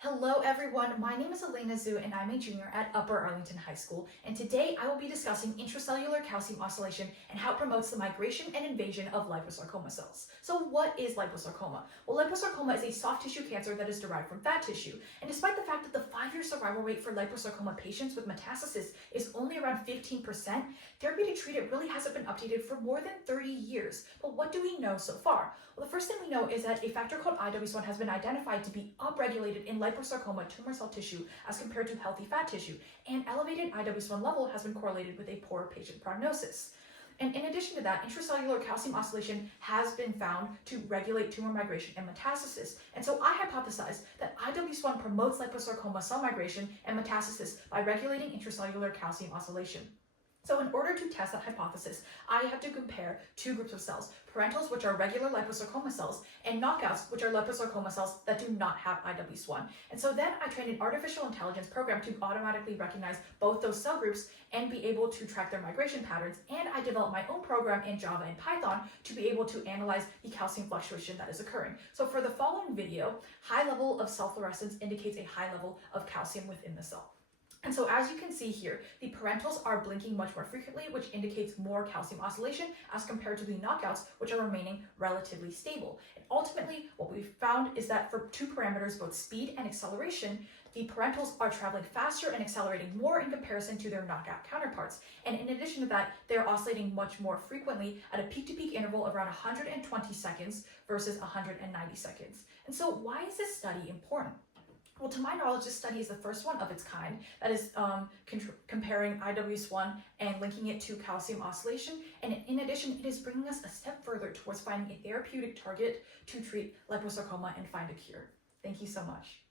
Hello everyone, my name is Elena Zhu and I'm a junior at Upper Arlington High School, and today I will be discussing intracellular calcium oscillation and how it promotes the migration and invasion of liposarcoma cells. So what is liposarcoma? Well, liposarcoma is a soft tissue cancer that is derived from fat tissue, and despite the fact that the 5-year survival rate for liposarcoma patients with metastasis is only around 15%, therapy to treat it really hasn't been updated for more than 30 years. But what do we know so far? Well, the first thing we know is that a factor called IWS1 has been identified to be upregulated in liposarcoma tumor cell tissue as compared to healthy fat tissue, and elevated IWS1 level has been correlated with a poor patient prognosis. And in addition to that, intracellular calcium oscillation has been found to regulate tumor migration and metastasis. And so I hypothesize that IWS1 promotes liposarcoma cell migration and metastasis by regulating intracellular calcium oscillation. So in order to test that hypothesis, I have to compare two groups of cells, parentals, which are regular liposarcoma cells, and knockouts, which are liposarcoma cells that do not have IWS1. And so then I trained an artificial intelligence program to automatically recognize both those cell groups and be able to track their migration patterns. And I developed my own program in Java and Python to be able to analyze the calcium fluctuation that is occurring. So for the following video, high level of cell fluorescence indicates a high level of calcium within the cell. And so as you can see here, the parentals are blinking much more frequently, which indicates more calcium oscillation as compared to the knockouts, which are remaining relatively stable. And ultimately, what we've found is that for two parameters, both speed and acceleration, the parentals are traveling faster and accelerating more in comparison to their knockout counterparts. And in addition to that, they're oscillating much more frequently at a peak-to-peak interval of around 120 seconds versus 190 seconds. And so why is this study important? Well, to my knowledge, this study is the first one of its kind that is comparing IWS1 and linking it to calcium oscillation. And in addition, it is bringing us a step further towards finding a therapeutic target to treat liposarcoma and find a cure. Thank you so much.